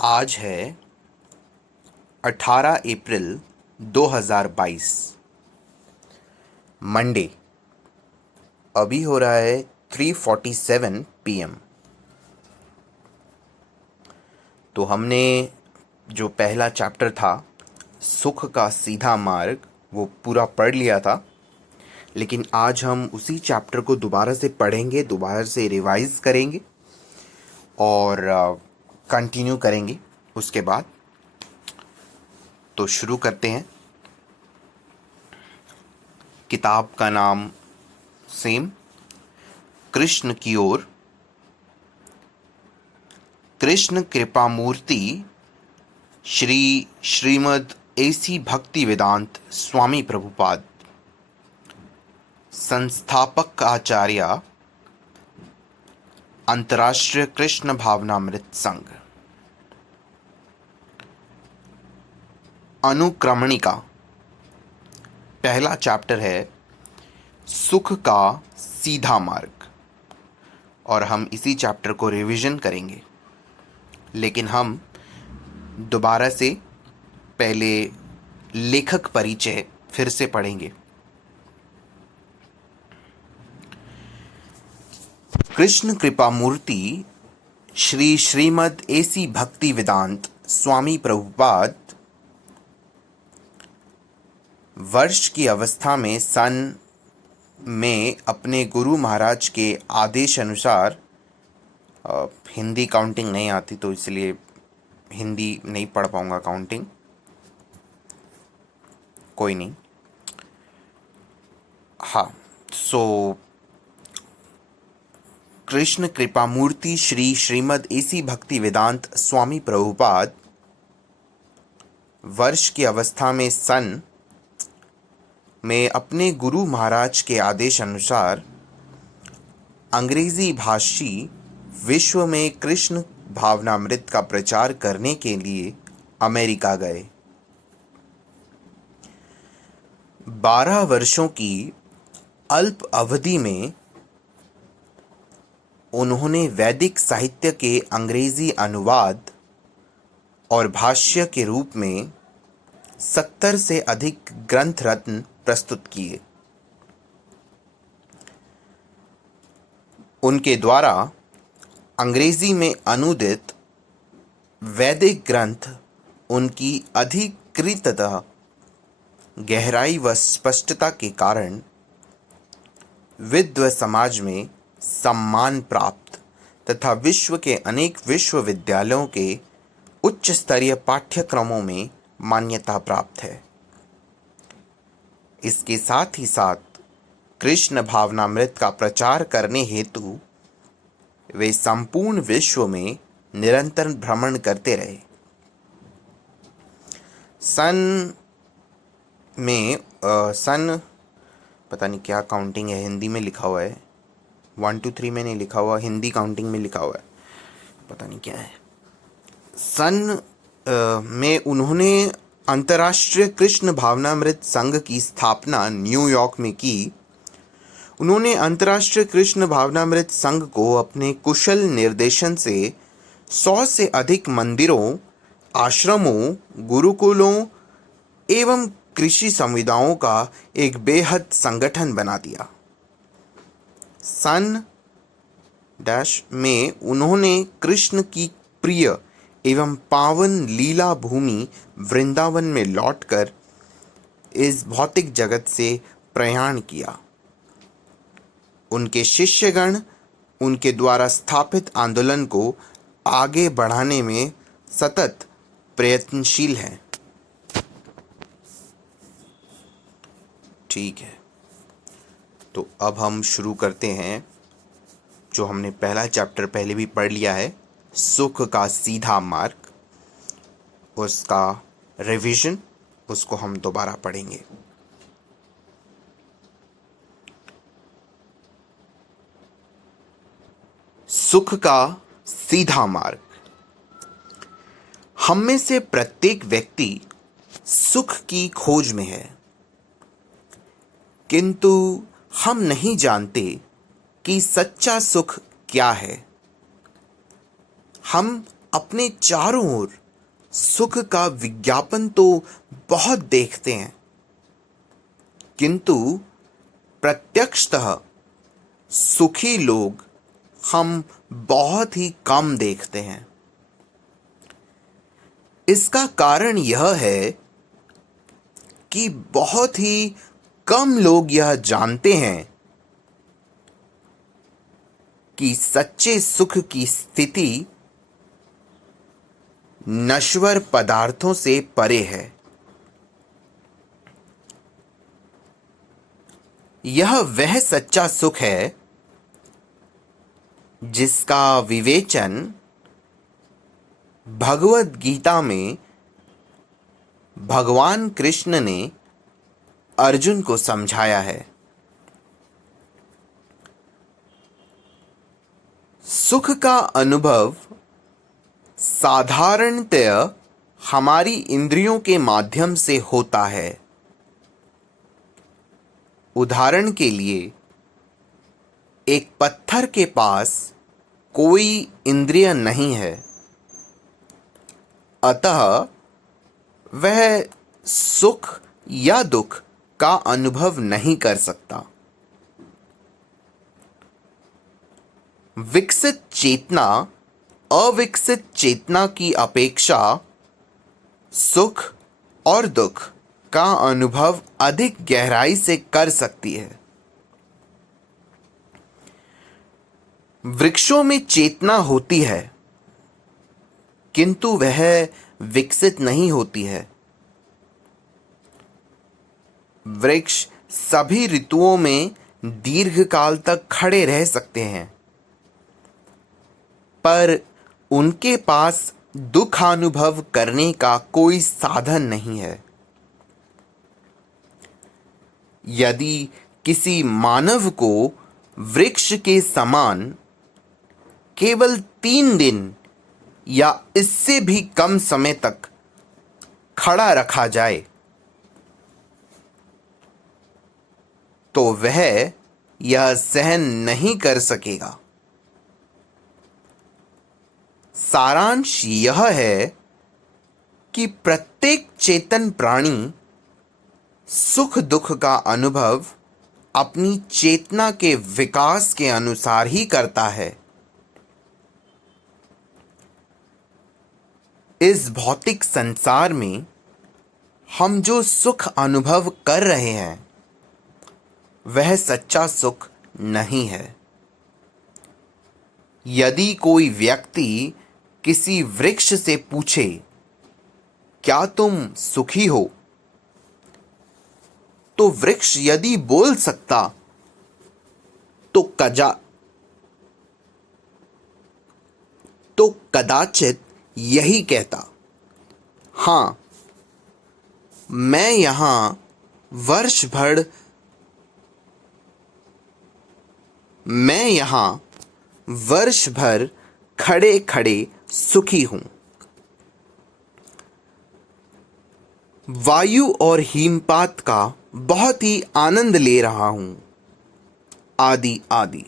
आज है 18 अप्रैल 2022 मंडे। अभी हो रहा है 3:47 PM। तो हमने जो पहला चैप्टर था सुख का सीधा मार्ग वो पूरा पढ़ लिया था, लेकिन आज हम उसी चैप्टर को दोबारा से पढ़ेंगे, दोबारा से रिवाइज करेंगे और कंटिन्यू करेंगे उसके बाद। तो शुरू करते हैं। किताब का नाम सेम, कृष्ण की ओर। कृष्ण कृपामूर्ति श्री श्रीमद् AC भक्ति वेदांत स्वामी प्रभुपाद, संस्थापक आचार्य, अंतर्राष्ट्रीय कृष्ण भावनामृत संघ। अनुक्रमणिका पहला चैप्टर है सुख का सीधा मार्ग, और हम इसी चैप्टर को रिवीजन करेंगे। लेकिन हम दोबारा से पहले लेखक परिचय फिर से पढ़ेंगे। कृष्ण कृपामूर्ति श्री श्रीमद् AC भक्ति वेदांत स्वामी प्रभुपाद वर्ष की अवस्था में सन में अपने गुरु महाराज के आदेश अनुसार, हिंदी काउंटिंग नहीं आती तो इसलिए हिंदी नहीं पढ़ पाऊंगा काउंटिंग, कोई नहीं। हाँ, सो कृष्ण कृपामूर्ति श्री श्रीमद् AC भक्ति वेदांत स्वामी प्रभुपाद वर्ष की अवस्था में सन में अपने गुरु महाराज के आदेश अनुसार अंग्रेजी भाषी विश्व में कृष्ण भावनामृत का प्रचार करने के लिए अमेरिका गए। 12 वर्षों की अल्प अवधि में उन्होंने वैदिक साहित्य के अंग्रेजी अनुवाद और भाष्य के रूप में 70 से अधिक ग्रंथ रत्न प्रस्तुत किए। उनके द्वारा अंग्रेजी में अनुदित वैदिक ग्रंथ उनकी अधिकृतता, गहराई व स्पष्टता के कारण विद्व समाज में सम्मान प्राप्त तथा विश्व के अनेक विश्वविद्यालयों के उच्च स्तरीय पाठ्यक्रमों में मान्यता प्राप्त है। इसके साथ ही साथ कृष्ण भावनामृत का प्रचार करने हेतु वे संपूर्ण विश्व में निरंतर भ्रमण करते रहे। सन पता नहीं क्या काउंटिंग है, हिंदी में लिखा हुआ है, 1 2 3 में नहीं लिखा हुआ, हिंदी काउंटिंग में लिखा हुआ है, पता नहीं क्या है। सन में उन्होंने अंतर्राष्ट्रीय कृष्ण भावनामृत संघ की स्थापना न्यूयॉर्क में की। उन्होंने अंतर्राष्ट्रीय कृष्ण भावनामृत संघ को अपने कुशल निर्देशन से 100 से अधिक मंदिरों, आश्रमों, गुरुकुलों एवं कृषि समुदायों का एक बेहद संगठन बना दिया। सन डैश में उन्होंने कृष्ण की प्रिय एवं पावन लीला भूमि वृंदावन में लौटकर इस भौतिक जगत से प्रयाण किया। उनके शिष्यगण उनके द्वारा स्थापित आंदोलन को आगे बढ़ाने में सतत प्रयत्नशील हैं। ठीक है, तो अब हम शुरू करते हैं जो हमने पहला चैप्टर पहले भी पढ़ लिया है, सुख का सीधा मार्ग। उसका रिवीजन, उसको हम दोबारा पढ़ेंगे। सुख का सीधा मार्ग। हम में से प्रत्येक व्यक्ति सुख की खोज में है, किंतु हम नहीं जानते कि सच्चा सुख क्या है। हम अपने चारों ओर सुख का विज्ञापन तो बहुत देखते हैं, किंतु प्रत्यक्षतः सुखी लोग हम बहुत ही कम देखते हैं। इसका कारण यह है कि बहुत ही कम लोग यह जानते हैं कि सच्चे सुख की स्थिति नश्वर पदार्थों से परे है। यह वह सच्चा सुख है जिसका विवेचन भगवद गीता में भगवान कृष्ण ने अर्जुन को समझाया है। सुख का अनुभव साधारणतया हमारी इंद्रियों के माध्यम से होता है। उदाहरण के लिए, एक पत्थर के पास कोई इंद्रिय नहीं है, अतः वह सुख या दुख का अनुभव नहीं कर सकता। विकसित चेतना अविकसित चेतना की अपेक्षा सुख और दुख का अनुभव अधिक गहराई से कर सकती है। वृक्षों में चेतना होती है, किंतु वह विकसित नहीं होती है। वृक्ष सभी ऋतुओं में दीर्घकाल तक खड़े रह सकते हैं, पर उनके पास दुख अनुभव करने का कोई साधन नहीं है। यदि किसी मानव को वृक्ष के समान केवल 3 दिन या इससे भी कम समय तक खड़ा रखा जाए, तो वह यह सहन नहीं कर सकेगा। सारांश यह है कि प्रत्येक चेतन प्राणी सुख दुख का अनुभव अपनी चेतना के विकास के अनुसार ही करता है। इस भौतिक संसार में हम जो सुख अनुभव कर रहे हैं वह सच्चा सुख नहीं है। यदि कोई व्यक्ति किसी वृक्ष से पूछे, क्या तुम सुखी हो, तो वृक्ष यदि बोल सकता तो कदाचित यही कहता, हाँ, मैं यहां वर्ष भर खड़े खड़े सुखी हूं। वायु और हिमपात का बहुत ही आनंद ले रहा हूं, आदि आदि।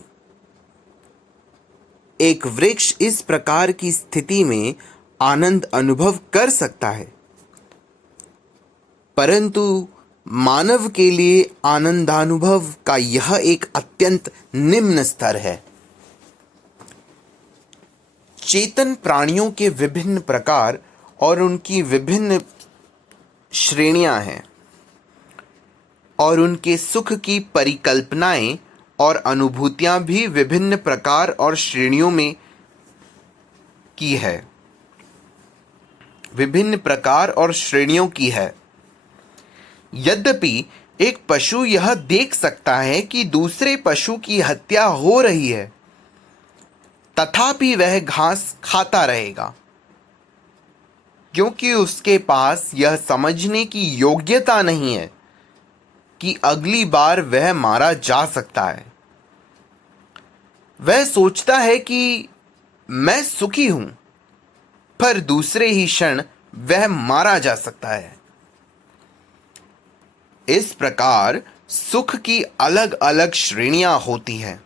एक वृक्ष इस प्रकार की स्थिति में आनंद अनुभव कर सकता है, परंतु मानव के लिए आनंदानुभव का यह एक अत्यंत निम्न स्तर है। चेतन प्राणियों के विभिन्न प्रकार और उनकी विभिन्न श्रेणियां हैं, और उनके सुख की परिकल्पनाएं और अनुभूतियां भी विभिन्न प्रकार और श्रेणियों में की है, विभिन्न प्रकार और श्रेणियों की है। यद्यपि एक पशु यह देख सकता है कि दूसरे पशु की हत्या हो रही है, तथापि वह घास खाता रहेगा, क्योंकि उसके पास यह समझने की योग्यता नहीं है कि अगली बार वह मारा जा सकता है। वह सोचता है कि मैं सुखी हूं, पर दूसरे ही क्षण वह मारा जा सकता है। इस प्रकार सुख की अलग अलग श्रेणियां होती हैं,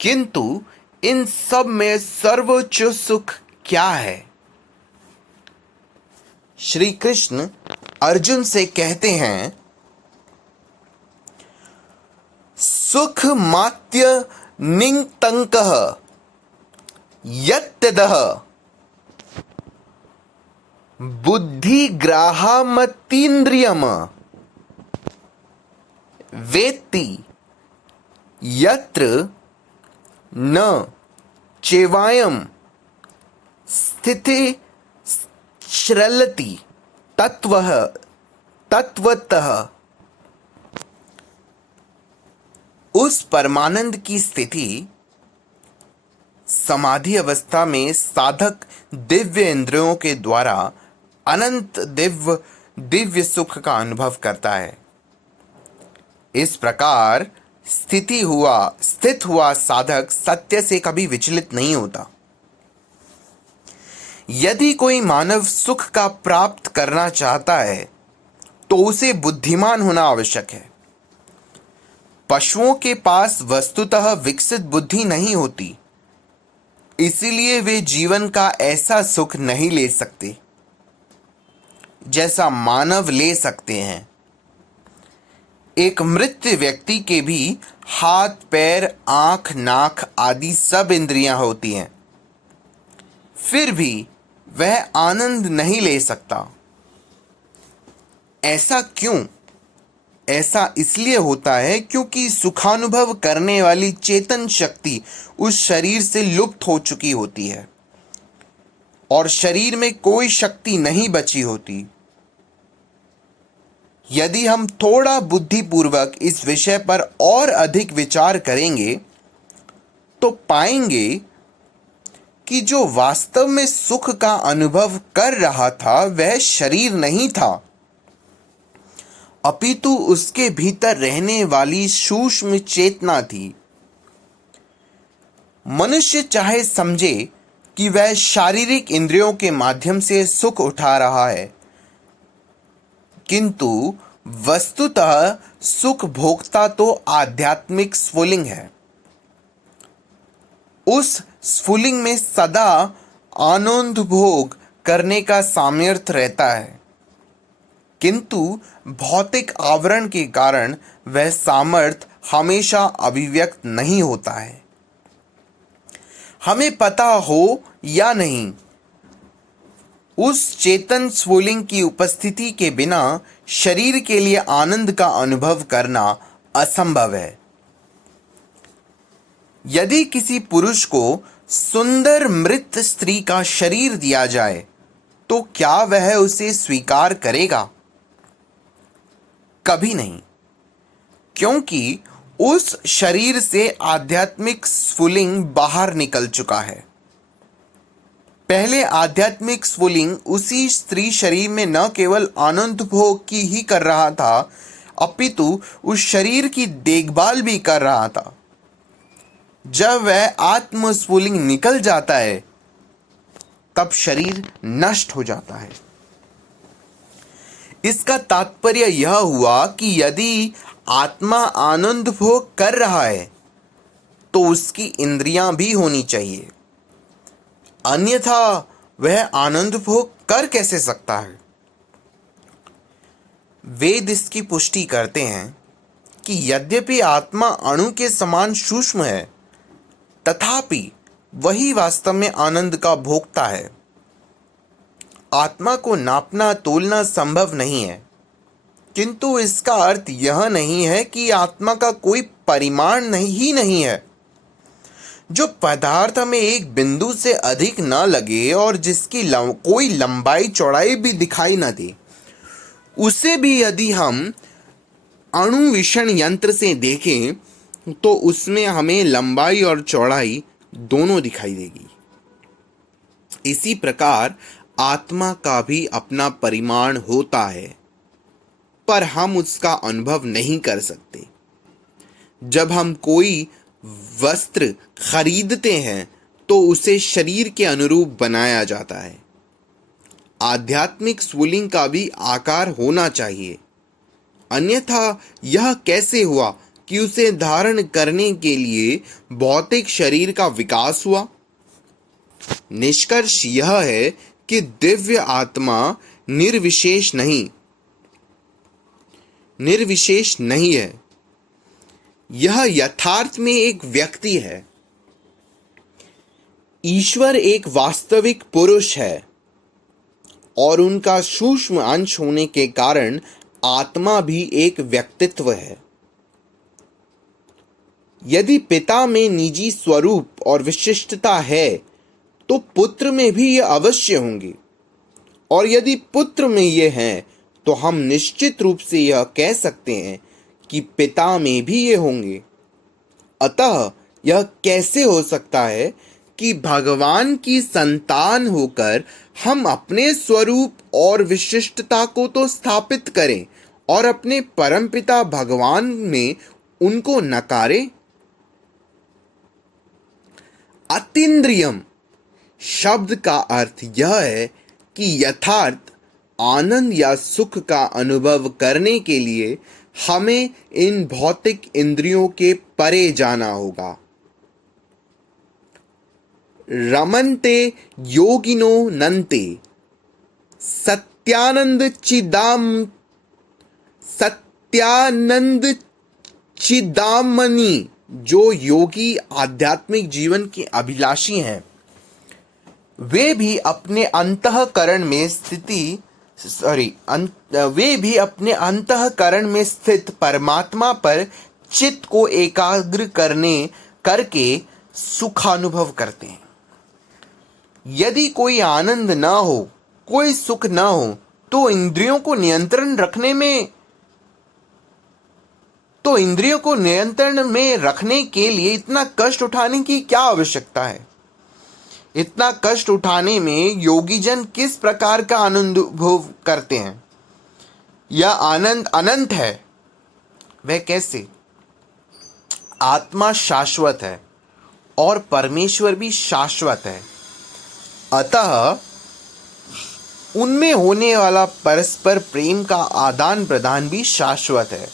किंतु इन सब में सर्वोच्च सुख क्या है? श्री कृष्ण अर्जुन से कहते हैं, सुख मात्य निंतंकः यत्तदः बुद्धिग्राहमतीन्द्रियम् वेत्ति यत्र न चैवायं स्थितिः श्रलति तत्वतः उस परमानंद की स्थिति समाधि अवस्था में साधक दिव्य इंद्रियों के द्वारा अनंत दिव्य सुख का अनुभव करता है। इस प्रकार स्थित हुआ साधक सत्य से कभी विचलित नहीं होता। यदि कोई मानव सुख का प्राप्त करना चाहता है तो उसे बुद्धिमान होना आवश्यक है। पशुओं के पास वस्तुतः विकसित बुद्धि नहीं होती, इसीलिए वे जीवन का ऐसा सुख नहीं ले सकते जैसा मानव ले सकते हैं। एक मृत व्यक्ति के भी हाथ, पैर, आंख, नाक आदि सब इंद्रियां होती हैं, फिर भी वह आनंद नहीं ले सकता। ऐसा क्यों? ऐसा इसलिए होता है क्योंकि सुखानुभव करने वाली चेतन शक्ति उस शरीर से लुप्त हो चुकी होती है और शरीर में कोई शक्ति नहीं बची होती। यदि हम थोड़ा बुद्धिपूर्वक इस विषय पर और अधिक विचार करेंगे तो पाएंगे कि जो वास्तव में सुख का अनुभव कर रहा था वह शरीर नहीं था, अपितु उसके भीतर रहने वाली सूक्ष्म चेतना थी। मनुष्य चाहे समझे कि वह शारीरिक इंद्रियों के माध्यम से सुख उठा रहा है, किंतु वस्तुतः सुख भोगता तो आध्यात्मिक स्फुलिंग है। उस स्फुलिंग में सदा आनंद भोग करने का सामर्थ्य रहता है, किंतु भौतिक आवरण के कारण वह सामर्थ्य हमेशा अभिव्यक्त नहीं होता है। हमें पता हो या नहीं, उस चेतन स्फुलिंग की उपस्थिति के बिना शरीर के लिए आनंद का अनुभव करना असंभव है। यदि किसी पुरुष को सुंदर मृत स्त्री का शरीर दिया जाए तो क्या वह उसे स्वीकार करेगा? कभी नहीं, क्योंकि उस शरीर से आध्यात्मिक स्फुलिंग बाहर निकल चुका है। पहले आध्यात्मिक स्फुलिंग उसी स्त्री शरीर में न केवल आनंद भोग की ही कर रहा था, अपितु उस शरीर की देखभाल भी कर रहा था। जब वह आत्म स्फुलिंग निकल जाता है तब शरीर नष्ट हो जाता है। इसका तात्पर्य यह हुआ कि यदि आत्मा आनंद भोग कर रहा है तो उसकी इंद्रियां भी होनी चाहिए, अन्यथा वह आनंद भोग कर कैसे सकता है? वेद इसकी पुष्टि करते हैं कि यद्यपि आत्मा अणु के समान सूक्ष्म है, तथापि वही वास्तव में आनंद का भोक्ता है। आत्मा को नापना तोलना संभव नहीं है, किंतु इसका अर्थ यह नहीं है कि आत्मा का कोई परिमाण नहीं है। जो पदार्थ हमें एक बिंदु से अधिक न लगे और जिसकी कोई लंबाई चौड़ाई भी दिखाई न दे, उसे भी यदि हम अणुवीक्षण यंत्र से देखें तो उसमें हमें लंबाई और चौड़ाई दोनों दिखाई देगी। इसी प्रकार आत्मा का भी अपना परिमाण होता है, पर हम उसका अनुभव नहीं कर सकते। जब हम कोई वस्त्र खरीदते हैं तो उसे शरीर के अनुरूप बनाया जाता है। आध्यात्मिक स्फुलिंग का भी आकार होना चाहिए, अन्यथा यह कैसे हुआ कि उसे धारण करने के लिए भौतिक शरीर का विकास हुआ। निष्कर्ष यह है कि दिव्य आत्मा निर्विशेष नहीं है। यह यथार्थ में एक व्यक्ति है। ईश्वर एक वास्तविक पुरुष है और उनका सूक्ष्म अंश होने के कारण आत्मा भी एक व्यक्तित्व है। यदि पिता में निजी स्वरूप और विशिष्टता है तो पुत्र में भी ये अवश्य होंगे, और यदि पुत्र में ये हैं तो हम निश्चित रूप से यह कह सकते हैं कि पिता में भी ये होंगे। अतः यह कैसे हो सकता है कि भगवान की संतान होकर हम अपने स्वरूप और विशिष्टता को तो स्थापित करें और अपने परमपिता भगवान में उनको नकारें? अतीन्द्रियम शब्द का अर्थ यह है कि यथार्थ आनंद या सुख का अनुभव करने के लिए हमें इन भौतिक इंद्रियों के परे जाना होगा। रमन्ते योगिनो नन्ते सत्यानंद चिदामणि। जो योगी आध्यात्मिक जीवन के अभिलाषी हैं वे भी अपने अंतःकरण में स्थित परमात्मा पर चित्त को एकाग्र करके सुखानुभव करते हैं। यदि कोई आनंद न हो, कोई सुख न हो, तो इंद्रियों को नियंत्रण में रखने के लिए इतना कष्ट उठाने की क्या आवश्यकता है? इतना कष्ट उठाने में योगीजन किस प्रकार का आनंद अनुभव करते हैं? यह आनंद अनंत है। वह कैसे? आत्मा शाश्वत है और परमेश्वर भी शाश्वत है। अतः उनमें होने वाला परस्पर प्रेम का आदान प्रदान भी शाश्वत है।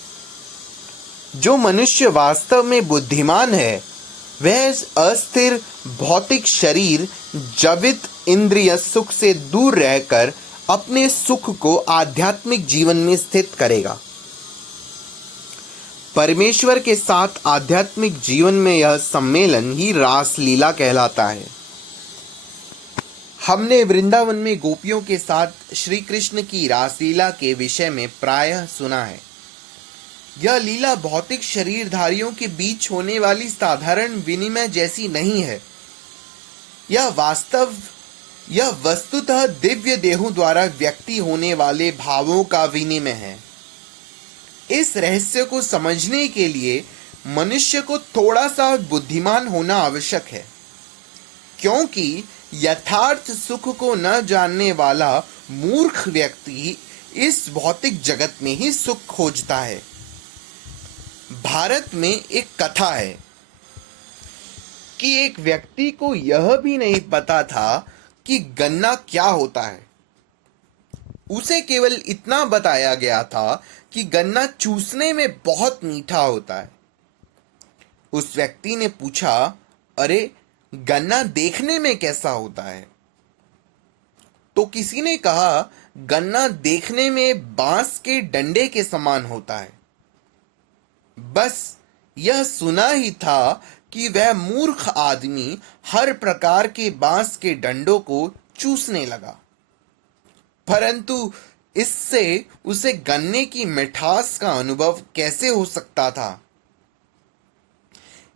जो मनुष्य वास्तव में बुद्धिमान है वह अस्थिर भौतिक शरीर जवित इंद्रिय सुख से दूर रहकर अपने सुख को आध्यात्मिक जीवन में स्थित करेगा। परमेश्वर के साथ आध्यात्मिक जीवन में यह सम्मेलन ही रास लीला कहलाता है। हमने वृंदावन में गोपियों के साथ श्री कृष्ण की रासलीला के विषय में प्रायः सुना है। यह लीला भौतिक शरीरधारियों के बीच होने वाली साधारण विनिमय जैसी नहीं है। यह वस्तुतः दिव्य देहों द्वारा व्यक्ति होने वाले भावों का विनिमय है। इस रहस्य को समझने के लिए मनुष्य को थोड़ा सा बुद्धिमान होना आवश्यक है, क्योंकि यथार्थ सुख को न जानने वाला मूर्ख व्यक्ति इस भौतिक जगत में ही सुख खोजता है। भारत में एक कथा है कि एक व्यक्ति को यह भी नहीं पता था कि गन्ना क्या होता है। उसे केवल इतना बताया गया था कि गन्ना चूसने में बहुत मीठा होता है। उस व्यक्ति ने पूछा, अरे गन्ना देखने में कैसा होता है? तो किसी ने कहा, गन्ना देखने में बांस के डंडे के समान होता है। बस यह सुना ही था कि वह मूर्ख आदमी हर प्रकार के बांस के डंडों को चूसने लगा, परंतु इससे उसे गन्ने की मिठास का अनुभव कैसे हो सकता था?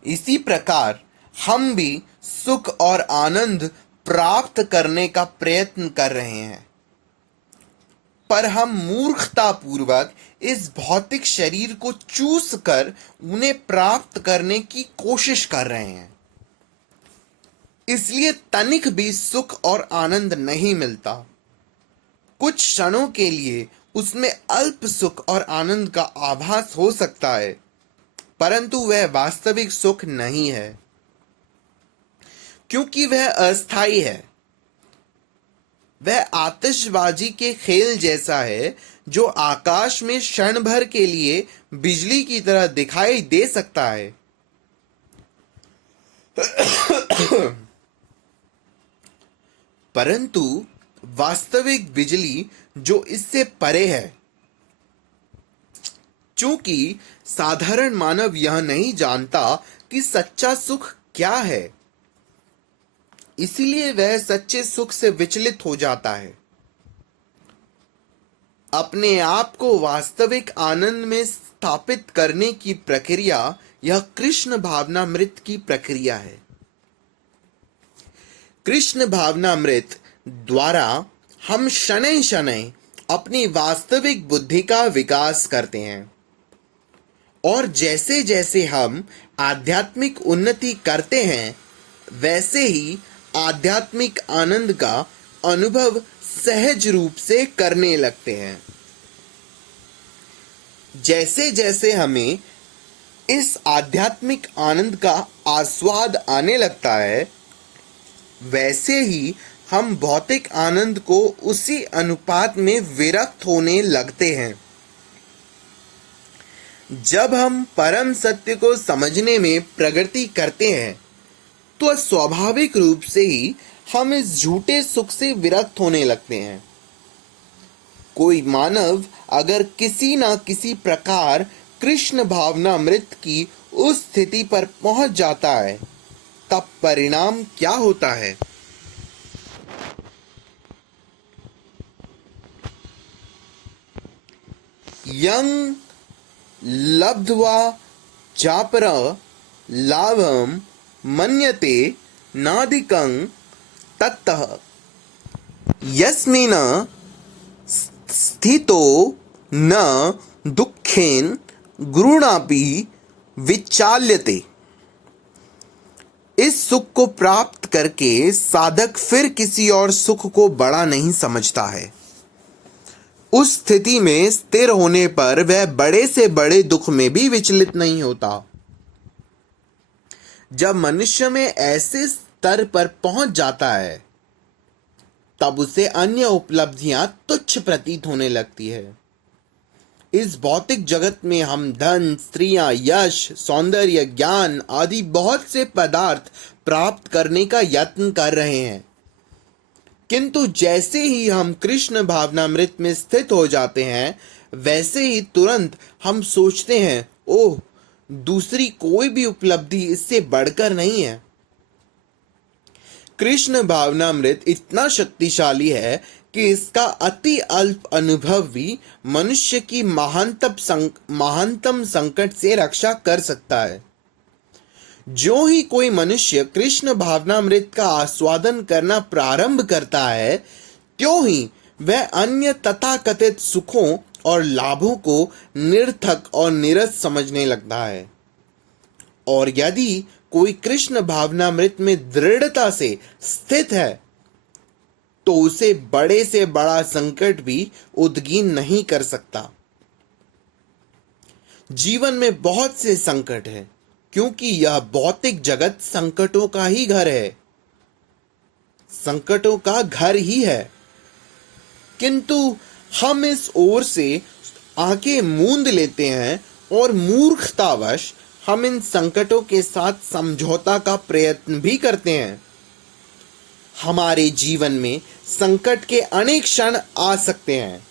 इसी प्रकार हम भी सुख और आनंद प्राप्त करने का प्रयत्न कर रहे हैं, पर हम मूर्खतापूर्वक इस भौतिक शरीर को चूस कर उन्हें प्राप्त करने की कोशिश कर रहे हैं। इसलिए तनिक भी सुख और आनंद नहीं मिलता। कुछ क्षणों के लिए उसमें अल्प सुख और आनंद का आभास हो सकता है, परंतु वह वास्तविक सुख नहीं है, क्योंकि वह अस्थायी है। वह आतिशबाजी के खेल जैसा है जो आकाश में क्षण भर के लिए बिजली की तरह दिखाई दे सकता है, परंतु वास्तविक बिजली जो इससे परे है। चूंकि साधारण मानव यह नहीं जानता कि सच्चा सुख क्या है, इसीलिए वह सच्चे सुख से विचलित हो जाता है। अपने आप को वास्तविक आनंद में स्थापित करने की प्रक्रिया यह कृष्ण भावनामृत की प्रक्रिया है। कृष्ण भावनामृत द्वारा हम शनैः शनैः अपनी वास्तविक बुद्धि का विकास करते हैं, और जैसे जैसे हम आध्यात्मिक उन्नति करते हैं, वैसे ही आध्यात्मिक आनंद का अनुभव सहज रूप से करने लगते हैं। जैसे जैसे हमें इस आध्यात्मिक आनंद का आस्वाद आने लगता है, वैसे ही हम भौतिक आनंद को उसी अनुपात में विरक्त होने लगते हैं। जब हम परम सत्य को समझने में प्रगति करते हैं, तो स्वाभाविक रूप से ही हम इस झूठे सुख से विरक्त होने लगते हैं। कोई मानव अगर किसी न किसी प्रकार कृष्ण भावनामृत की उस स्थिति पर पहुंच जाता है, तब परिणाम क्या होता है? यं लब्ध्वा चापर लाभं मन्यते नाधिकं ततः यस्मिन् स्थितो न दुःखेन गुरुणापि विचाल्यते। इस सुख को प्राप्त करके साधक फिर किसी और सुख को बड़ा नहीं समझता है। उस स्थिति में स्थिर होने पर वह बड़े से बड़े दुख में भी विचलित नहीं होता। जब मनुष्य में ऐसे स्तर पर पहुंच जाता है, तब उसे अन्य उपलब्धियां तुच्छ प्रतीत होने लगती है। इस भौतिक जगत में हम धन, स्त्रियां, यश, सौंदर्य, ज्ञान आदि बहुत से पदार्थ प्राप्त करने का यत्न कर रहे हैं, किंतु जैसे ही हम कृष्ण भावनामृत में स्थित हो जाते हैं, वैसे ही तुरंत हम सोचते हैं, ओह, दूसरी कोई भी उपलब्धि इससे बढ़कर नहीं है। कृष्ण भावनामृत इतना शक्तिशाली है कि इसका अति अल्प अनुभव भी मनुष्य की महानतम संकट से रक्षा कर सकता है। जो ही कोई मनुष्य कृष्ण भावनामृत का आस्वादन करना प्रारंभ करता है, त्यों ही वह अन्य तथाकथित सुखों और लाभों को निरर्थक और नीरस समझने लगता है। और यदि कोई कृष्ण भावनामृत में दृढ़ता से स्थित है, तो उसे बड़े से बड़ा संकट भी उद्गीन नहीं कर सकता। जीवन में बहुत से संकट है, क्योंकि यह भौतिक जगत संकटों का ही घर है, संकटों का घर ही है। किंतु हम इस ओर से आंखें मूंद लेते हैं और मूर्खतावश हम इन संकटों के साथ समझौता का प्रयत्न भी करते हैं। हमारे जीवन में संकट के अनेक क्षण आ सकते हैं,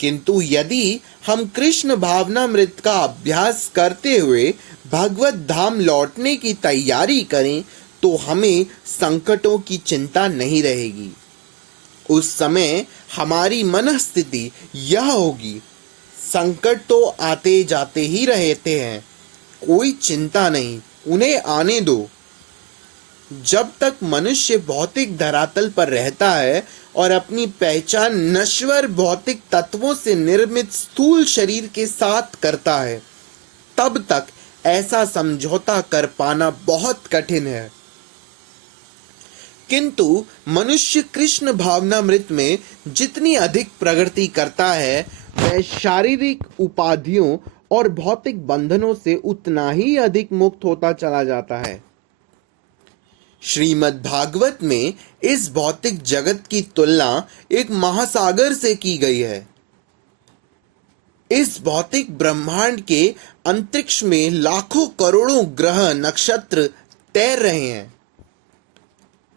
किंतु यदि हम कृष्ण भावनामृत का अभ्यास करते हुए भगवत धाम लौटने की तैयारी करें, तो हमें संकटों की चिंता नहीं रहेगी। उस समय हमारी मनस्थिति यह होगी, संकट तो आते जाते ही रहते हैं, कोई चिंता नहीं, उन्हें आने दो। जब तक मनुष्य भौतिक धरातल पर रहता है और अपनी पहचान नश्वर भौतिक तत्वों से निर्मित स्थूल शरीर के साथ करता है, तब तक ऐसा समझौता कर पाना बहुत कठिन है। किंतु मनुष्य कृष्ण भावनामृत में जितनी अधिक प्रगति करता है, वह शारीरिक उपाधियों और भौतिक बंधनों से उतना ही अधिक मुक्त होता चला जाता है। श्रीमद् भागवत में इस भौतिक जगत की तुलना एक महासागर से की गई है। इस भौतिक ब्रह्मांड के अंतरिक्ष में लाखों करोड़ों ग्रह नक्षत्र तैर रहे हैं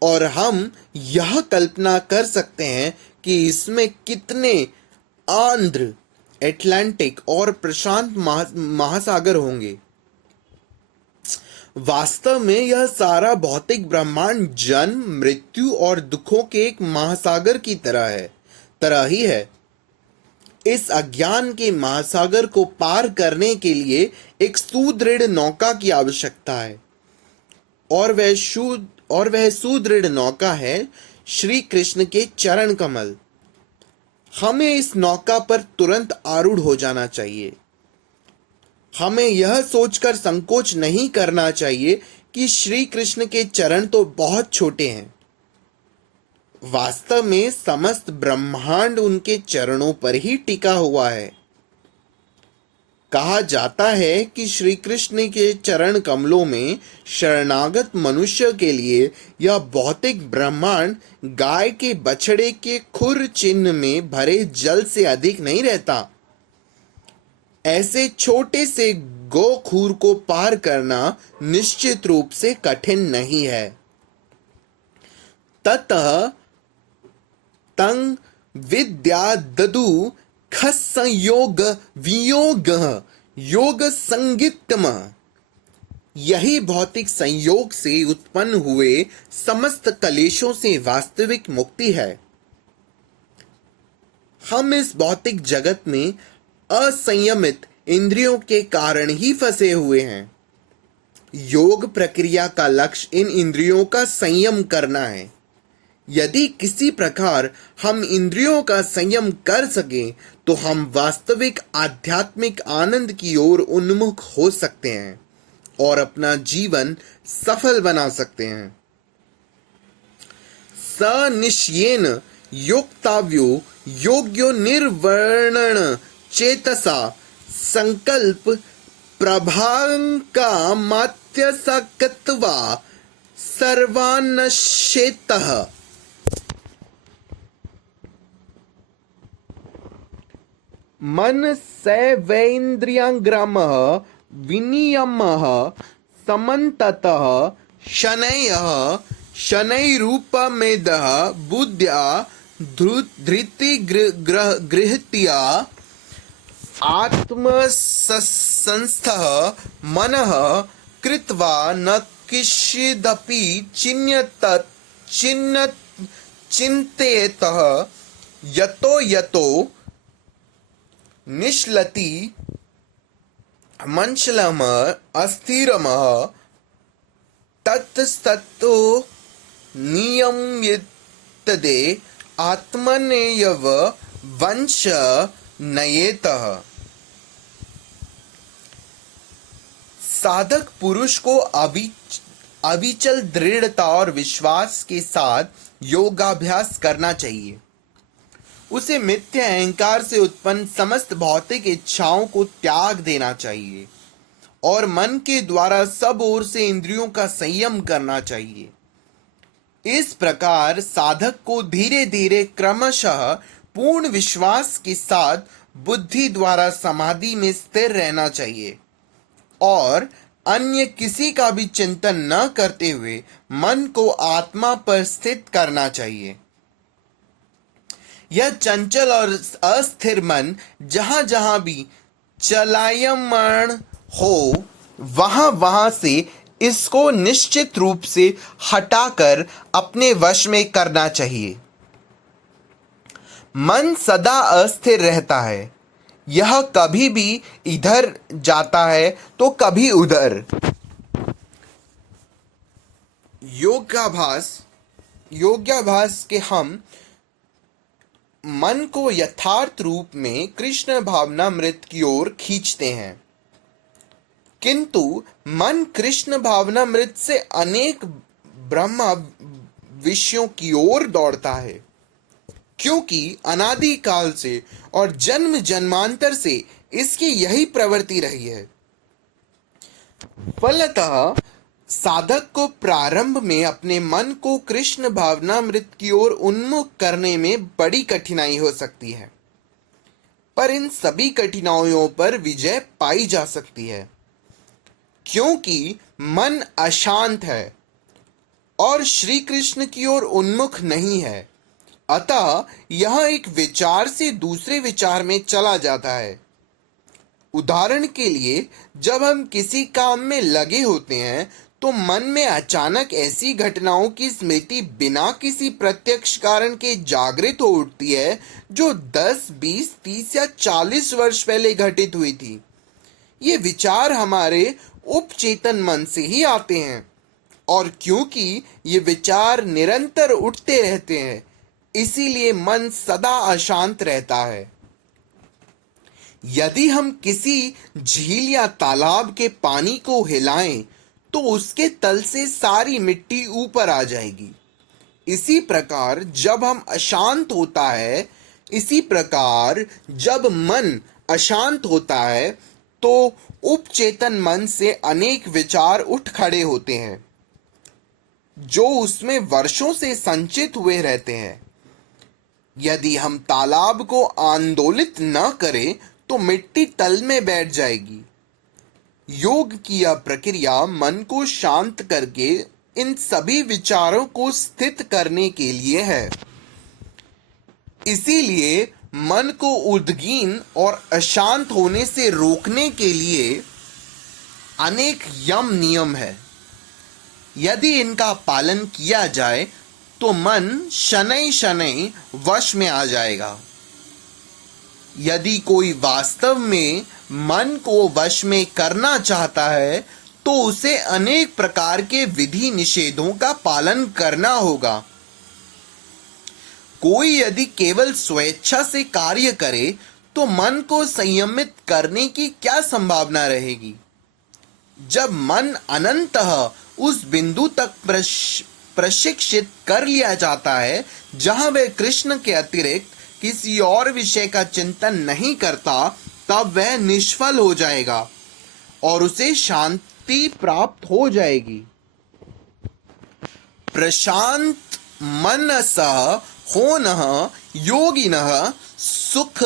और हम यह कल्पना कर सकते हैं कि इसमें कितने आंध्र, अटलांटिक और प्रशांत महासागर होंगे। वास्तव में यह सारा भौतिक ब्रह्मांड जन्म, मृत्यु और दुखों के एक महासागर की तरह ही है। इस अज्ञान के महासागर को पार करने के लिए एक सुदृढ़ नौका की आवश्यकता है और वह सुदृढ़ नौका है श्री कृष्ण के चरण कमल। हमें इस नौका पर तुरंत आरूढ़ हो जाना चाहिए। हमें यह सोचकर संकोच नहीं करना चाहिए कि श्री कृष्ण के चरण तो बहुत छोटे हैं। वास्तव में समस्त ब्रह्मांड उनके चरणों पर ही टिका हुआ है। कहा जाता है कि श्री कृष्ण के चरण कमलों में शरणागत मनुष्य के लिए यह भौतिक ब्रह्मांड गाय के बछड़े के खुर चिन्ह में भरे जल से अधिक नहीं रहता। ऐसे छोटे से गोखूर को पार करना निश्चित रूप से कठिन नहीं है। ततः तंग विद्या ददु खस संयोग वियोग योग संगितम। यही भौतिक संयोग से उत्पन्न हुए समस्त कलेशों से वास्तविक मुक्ति है। हम इस भौतिक जगत में असंयमित इंद्रियों के कारण ही फंसे हुए हैं। योग प्रक्रिया का लक्ष्य इन इंद्रियों का संयम करना है। यदि किसी प्रकार हम इंद्रियों का संयम कर सकें तो हम वास्तविक आध्यात्मिक आनंद की ओर उन्मुख हो सकते हैं और अपना जीवन सफल बना सकते हैं। सनिश्चयेन योक्तव्यो योग्यो निर्वर्णन चेतसा संकल्प प्रभांका मात्यसकत्वा सर्वान्नश्येतः। मन सैवेन्द्रियाग्रामः विनियमः समन्ततः शनैः शनैरूपमेधः बुद्ध्या धृतिगृहत्या आत्मसंस्थः मनः कृत्वा न किंचिदपि चिन्तयेतः यतो यतो निश्चलति मंचलम अस्थिरम तत्ततो नियम्यते आत्मनेयव वंश नयेतः। साधक पुरुष को अविचल दृढ़ता और विश्वास के साथ योगाभ्यास करना चाहिए। उसे मिथ्या अहंकार से उत्पन्न समस्त भौतिक इच्छाओं को त्याग देना चाहिए और मन के द्वारा सब ओर से इंद्रियों का संयम करना चाहिए। इस प्रकार साधक को धीरे धीरे क्रमशः पूर्ण विश्वास के साथ बुद्धि द्वारा समाधि में स्थिर रहना चाहिए और अन्य किसी का भी चिंतन न करते हुए मन को आत्मा पर स्थित करना चाहिए। यह चंचल और अस्थिर मन जहां जहां भी चलायमान हो वहां से इसको निश्चित रूप से हटाकर अपने वश में करना चाहिए। मन सदा अस्थिर रहता है। यह कभी भी इधर जाता है तो कभी उधर। योगाभ्यास के हम मन को यथार्थ रूप में कृष्ण भावनामृत की ओर खींचते हैं, किंतु मन कृष्ण भावनामृत से अनेक ब्रह्म विषयों की ओर दौड़ता है, क्योंकि अनादि काल से और जन्म जन्मांतर से इसकी यही प्रवृत्ति रही है। फलतः साधक को प्रारंभ में अपने मन को कृष्ण भावनामृत की ओर उन्मुख करने में बड़ी कठिनाई हो सकती है। पर इन सभी कठिनाइयों पर विजय पाई जा सकती है, क्योंकि मन अशांत है और श्री कृष्ण की ओर उन्मुख नहीं है। अतः यह एक विचार से दूसरे विचार में चला जाता है। उदाहरण के लिए, जब हम किसी काम में लगे होते हैं तो मन में अचानक ऐसी घटनाओं की स्मृति बिना किसी प्रत्यक्ष कारण के जागृत हो उठती है जो 10, 20, 30 या 40 वर्ष पहले घटित हुई थी। ये विचार हमारे उपचेतन मन से ही आते हैं, और क्योंकि ये विचार निरंतर उठते रहते हैं, इसीलिए मन सदा अशांत रहता है। यदि हम किसी झील या तालाब के पानी को हिलाएं तो उसके तल से सारी मिट्टी ऊपर आ जाएगी। इसी प्रकार जब मन अशांत होता है तो उपचेतन मन से अनेक विचार उठ खड़े होते हैं जो उसमें वर्षों से संचित हुए रहते हैं। यदि हम तालाब को आंदोलित न करें तो मिट्टी तल में बैठ जाएगी। योग की यह प्रक्रिया मन को शांत करके इन सभी विचारों को स्थित करने के लिए है। इसीलिए मन को उद्गीन और अशांत होने से रोकने के लिए अनेक यम नियम है। यदि इनका पालन किया जाए तो मन शनै शनै वश में आ जाएगा। यदि कोई वास्तव में मन को वश में करना चाहता है तो उसे अनेक प्रकार के विधि निषेधों का पालन करना होगा। कोई यदि केवल स्वेच्छा से कार्य करे तो मन को संयमित करने की क्या संभावना रहेगी। जब मन अनंतः उस बिंदु तक प्रशिक्षित कर लिया जाता है जहां वह कृष्ण के अतिरिक्त किसी और विषय का चिंतन नहीं करता, तब वह निष्फल हो जाएगा और उसे शांति प्राप्त हो जाएगी। प्रशांत मनसः होनः योगिनः सुख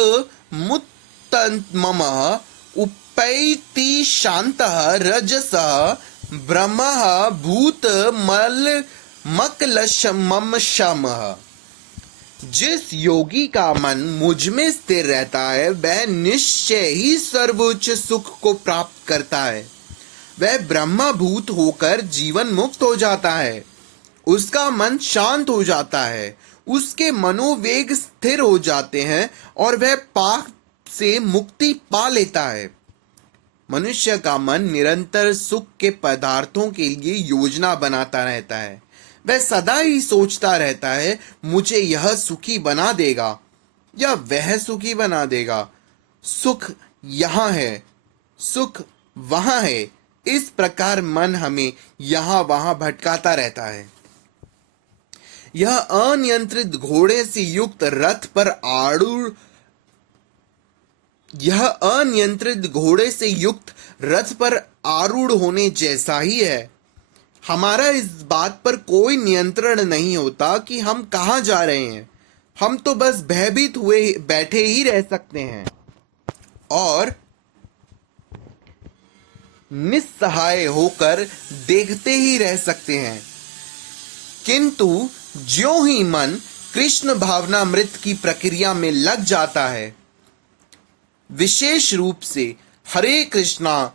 मुत्तमः उपैति शांतः रजसः ब्रह्मः भूत मल मकलशमः शमः। जिस योगी का मन मुझ में स्थिर रहता है वह निश्चय ही सर्वोच्च सुख को प्राप्त करता है। वह ब्रह्मभूत होकर जीवन मुक्त हो जाता है। उसका मन शांत हो जाता है, उसके मनोवेग स्थिर हो जाते हैं और वह पाप से मुक्ति पा लेता है। मनुष्य का मन निरंतर सुख के पदार्थों के लिए योजना बनाता रहता है। वह सदा ही सोचता रहता है, मुझे यह सुखी बना देगा या वह सुखी बना देगा। सुख यहाँ है, सुख वहाँ है। इस प्रकार मन हमें यहाँ वहाँ भटकाता रहता है। यह अनियंत्रित घोड़े से युक्त रथ पर आरूढ़ होने जैसा ही है। हमारा इस बात पर कोई नियंत्रण नहीं होता कि हम कहाँ जा रहे हैं। हम तो बस भयभीत हुए बैठे ही रह सकते हैं और निस्सहाय होकर देखते ही रह सकते हैं। किंतु ज्यों ही मन कृष्ण भावनामृत की प्रक्रिया में लग जाता है, विशेष रूप से हरे कृष्णा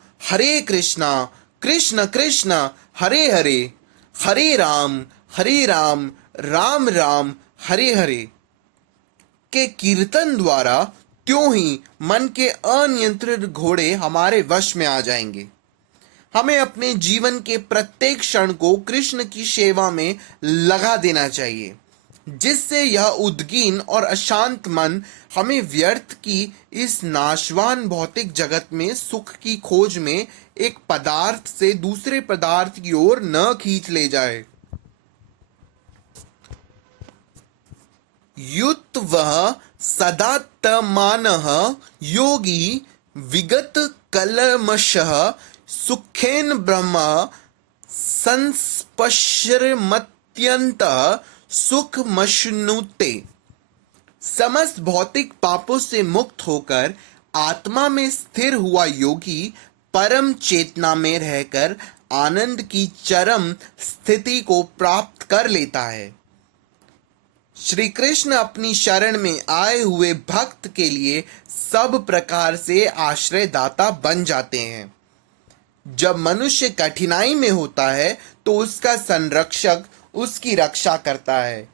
कृष्ण कृष्ण हरे हरे, हरे राम राम राम हरे हरे के कीर्तन द्वारा त्यों ही मन के अनियंत्रित घोड़े हमारे वश में आ जाएंगे। हमें अपने जीवन के प्रत्येक क्षण को कृष्ण की सेवा में लगा देना चाहिए, जिससे यह उद्गीन और अशांत मन हमें व्यर्थ की इस नाशवान भौतिक जगत में सुख की खोज में एक पदार्थ से दूसरे पदार्थ की ओर न खींच ले जाए। युत्वः सदात्मानः योगी विगत कलमशः सुखेन ब्रह्म संस्पर्शमत्यन्तः सुखमश्नुते। समस्त भौतिक पापों से मुक्त होकर आत्मा में स्थिर हुआ योगी परम चेतना में रहकर आनंद की चरम स्थिति को प्राप्त कर लेता है। श्री कृष्ण अपनी शरण में आए हुए भक्त के लिए सब प्रकार से आश्रयदाता बन जाते हैं। जब मनुष्य कठिनाई में होता है तो उसका संरक्षक उसकी रक्षा करता है।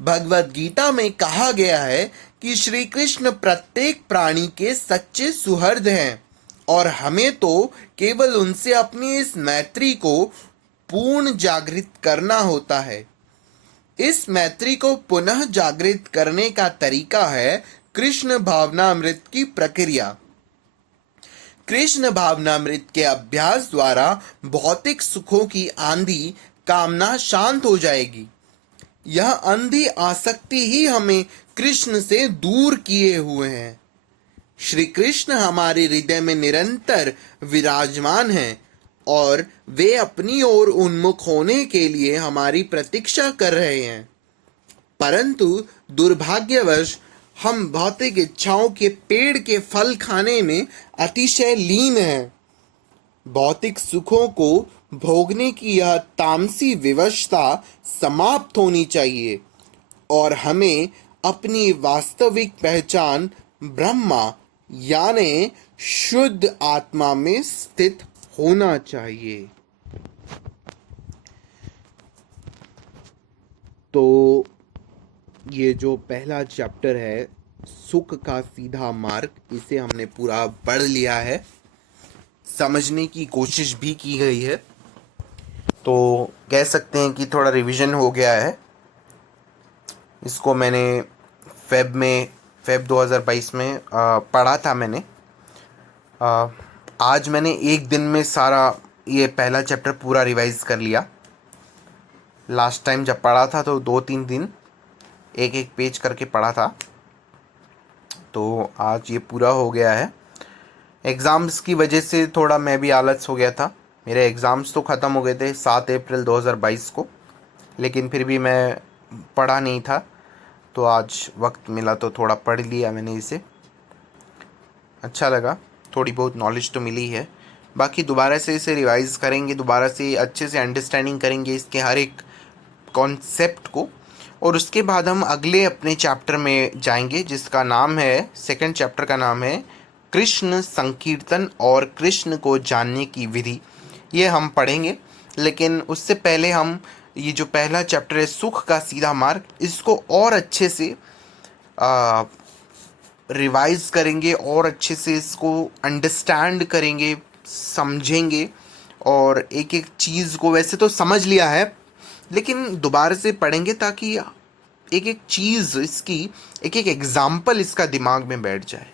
भगवत गीता में कहा गया है कि श्री कृष्ण प्रत्येक प्राणी के सच्चे सुहृद हैं और हमें तो केवल उनसे अपनी इस मैत्री को पूर्ण जागृत करना होता है। इस मैत्री को पुनः जागृत करने का तरीका है कृष्ण भावनामृत की प्रक्रिया। कृष्ण भावनामृत के अभ्यास द्वारा भौतिक सुखों की आंधी कामना शांत हो जाएगी। यह अंधी आसक्ति ही हमें कृष्ण से दूर किए हुए हैं। श्री कृष्ण हमारे हृदय में निरंतर विराजमान हैं और वे अपनी ओर उन्मुख होने के लिए हमारी प्रतीक्षा कर रहे हैं, परंतु दुर्भाग्यवश हम भौतिक इच्छाओं के पेड़ के फल खाने में अतिशय लीन हैं। भौतिक सुखों को भोगने की यह तामसी विवशता समाप्त होनी चाहिए और हमें अपनी वास्तविक पहचान ब्रह्मा यानी शुद्ध आत्मा में स्थित होना चाहिए। तो ये जो पहला चैप्टर है सुख का सीधा मार्ग, इसे हमने पूरा पढ़ लिया है, समझने की कोशिश भी की गई है। तो कह सकते हैं कि थोड़ा रिवीजन हो गया है। इसको मैंने फेब 2022 में पढ़ा था मैंने। आज मैंने एक दिन में सारा ये पहला चैप्टर पूरा रिवाइज कर लिया। लास्ट टाइम जब पढ़ा था तो 2-3 दिन एक एक पेज करके पढ़ा था, तो आज ये पूरा हो गया है। एग्ज़ाम्स की वजह से थोड़ा मैं भी आलस हो गया था। मेरे एग्ज़ाम्स तो ख़त्म हो गए थे 7 अप्रैल 2022 को, लेकिन फिर भी मैं पढ़ा नहीं था, तो आज वक्त मिला तो थोड़ा पढ़ लिया मैंने इसे। अच्छा लगा, थोड़ी बहुत नॉलेज तो मिली है। बाकी दोबारा से इसे रिवाइज़ करेंगे, दोबारा से अच्छे से अंडरस्टैंडिंग करेंगे इसके हर एक कॉन्सेप्ट को, और उसके बाद हम अगले अपने चैप्टर में जाएंगे जिसका नाम है, सेकंड चैप्टर का नाम है कृष्ण संकीर्तन और कृष्ण को जानने की विधि। ये हम पढ़ेंगे, लेकिन उससे पहले हम ये जो पहला चैप्टर है सुख का सीधा मार्ग, इसको और अच्छे से रिवाइज करेंगे और अच्छे से इसको अंडरस्टैंड करेंगे, समझेंगे, और एक एक चीज़ को वैसे तो समझ लिया है लेकिन दोबारा से पढ़ेंगे ताकि एक एक चीज़ इसकी, एक एक एग्जाम्पल इसका दिमाग में बैठ जाए।